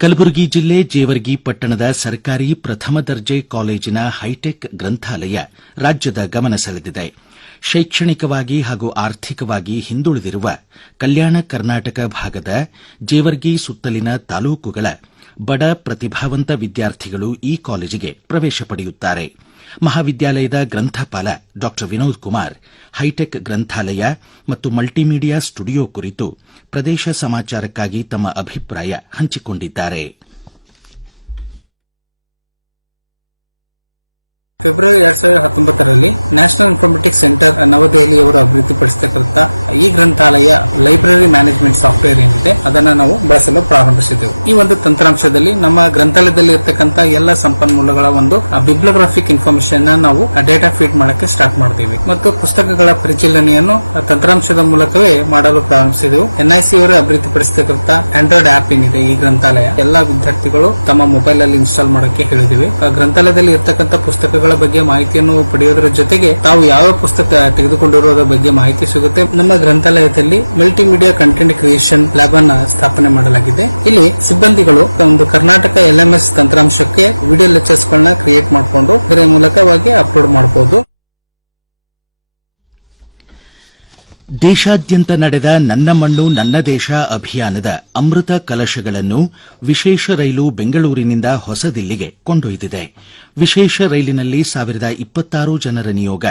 ಕಲಬುರಗಿ ಜಿಲ್ಲೆ ಜೇವರ್ಗಿ ಪಟ್ಟಣದ ಸರ್ಕಾರಿ ಪ್ರಥಮ ದರ್ಜೆ ಕಾಲೇಜಿನ ಹೈಟೆಕ್ ಗ್ರಂಥಾಲಯ ರಾಜ್ಯದ ಗಮನ ಸೆಳೆದಿದೆ. ಶೈಕ್ಷಣಿಕವಾಗಿ ಹಾಗೂ ಆರ್ಥಿಕವಾಗಿ ಹಿಂದುಳಿದಿರುವ ಕಲ್ಯಾಣ ಕರ್ನಾಟಕ ಭಾಗದ ಜೇವರ್ಗಿ ಸುತ್ತಲಿನ ತಾಲೂಕುಗಳ ಬಡ ಪ್ರತಿಭಾವಂತ ವಿದ್ಯಾರ್ಥಿಗಳು ಈ ಕಾಲೇಜಿಗೆ ಪ್ರವೇಶ ಪಡೆಯುತ್ತಾರೆ. ಮಹಾವಿದ್ಯಾಲಯದ ಗ್ರಂಥಪಾಲ ಡಾ ವಿನೋದ್ ಕುಮಾರ್, ಹೈಟೆಕ್ ಗ್ರಂಥಾಲಯ ಮತ್ತು ಮಲ್ಟಿಮೀಡಿಯಾ ಸ್ಟುಡಿಯೋ ಕುರಿತು ಪ್ರದೇಶ ಸಮಾಚಾರಕ್ಕಾಗಿ ತಮ್ಮ ಅಭಿಪ್ರಾಯ ಹಂಚಿಕೊಂಡಿದ್ದಾರೆ. ಫೆಬ್ರವರಿ ಎರಡ್ ಸಾವಿರದ ಹತ್ತೊಂಬತ್ತರಲ್ಲಿ ನ್ಯಾಷನಲ್ ಇನ್ಫಾರ್ಮೆಟಿಕ್ಸ್ ಸೆಂಟರ್ ನವದೆಹಲಿಯವರು ಅಭಿವೃದ್ಧಿಪಡಿಸತಕ್ಕಂಥ ಈ ಗ್ರಂಥಾಲಯ ಲೈಬ್ರರಿ ಮ್ಯಾನೇಜ್ಮೆಂಟ್ ಸಾಫ್ಟ್ವೇರ್ ಏನಿದೆ, ಅದನ್ನ ನಾವು ಬಳಸಲು ಪ್ರಾರಂಭಿಸಿದೆವು. ಈ ಒಂದು ತಂತ್ರಾಂಶದಲ್ಲಿ ನಮ್ಮ ಗ್ರಂಥಾಲಯದಲ್ಲಿ ಇರತಕ್ಕಂಥ ಎಲ್ಲ ಸಂಪನ್ಮೂಲಗಳ ಒಂದು ಬಿಬ್ಲೋಗ್ರಾಫಿಕ್ ಇನ್ಫಾರ್ಮೇಶನ್ ನಾವು ಡೇಟಾ ಫೀಡ್ ಮಾಡಕ್ಕೆ ಸ್ಟಾರ್ಟ್ ಮಾಡ್ತೀವಿ. ಮತ್ತು ಪುಸ್ತಕಗಳ ಪರಿಶೀಲನೆಯನ್ನು ತಂತ್ರಾಂಶದ ಮೂಲಕವೇ ಮಾಡಲು ಪ್ರಾರಂಭಿಸಿದೆವು. ಎನ್ಐಸಿ ಅವರು ಅಭಿವೃದ್ಧಿಪಡಿಸತಕ್ಕಂಥ ಆಂಡ್ರಾಯ್ಡ್ ಆಪ್ ಏನಿದೆ ಈ ಗ್ರಂಥಾಲಯ, ಎಲ್ಲಾ ವಿದ್ಯಾರ್ಥಿಗಳು ತಮ್ಮ ಮೊಬೈಲ್ ಅಲ್ಲಿ ಇನ್ಸ್ಟಾಲ್ ಮಾಡಕ್ಕೆ ಹೇಳಿದಿವಿ. ಗ್ರಂಥಾಲಯದಲ್ಲಿ ಇರತಕ್ಕಂತ ಪುಸ್ತಕಗಳ ಬಗ್ಗೆ ಮಾಹಿತಿಯನ್ನು ಪಡೆಯೋದರ ಜೊತೆಗೆ ತಾವು ಯಾವ ಪುಸ್ತಕ ತೆಗೆದುಕೊಂಡಿರೋದ್ರ ಬಗ್ಗೆ ಮಾಹಿತಿ ಸಿಗುತ್ತೆ. ನಮ್ಮ ಗ್ರಂಥಾಲಯದಲ್ಲಿ ಮಲ್ಟಿಮೀಡಿಯಾ ಕಂಟೆಂಟ್ ಕ್ರಿಯೇಷನ್ ಲ್ಯಾಬ್ ಅನ್ನ ಸ್ಥಾಪನೆ ಮಾಡಲಾಗಿದೆ. ಇಲ್ಲಿ ಸಿಬ್ಬಂದಿಗಳು ಒಂದು ಕರ್ನಾಟಕ ಎಲ್ಎಂಎಸ್ ತಂತ್ರಾಂಶಕ್ಕೆ ವಿಡಿಯೋ ಲೆಕ್ಚರ್ಸ್ ಗಳನ್ನ ಕ್ರಿಯೇಟ್ ಮಾಡಿಕೊಂಡು, ಇದರ ಮೂಲಕವಾಗಿ ಅಪ್ಲೋಡ್ ಮಾಡಬಹುದು ದೇಶಾದ್ಯಂತ ನಡೆದ ನನ್ನ ಮಣ್ಣು ನನ್ನ ದೇಶ ಅಭಿಯಾನದ ಅಮೃತ ಕಲಶಗಳನ್ನು ವಿಶೇಷ ರೈಲು ಬೆಂಗಳೂರಿನಿಂದ ಹೊಸದಿಲ್ಲಿಗೆ ಕೊಂಡೊಯ್ದಿದೆ. ವಿಶೇಷ ರೈಲಿನಲ್ಲಿ ಸಾವಿರದ ಇಪ್ಪತ್ತಾರು ಜನರ ನಿಯೋಗ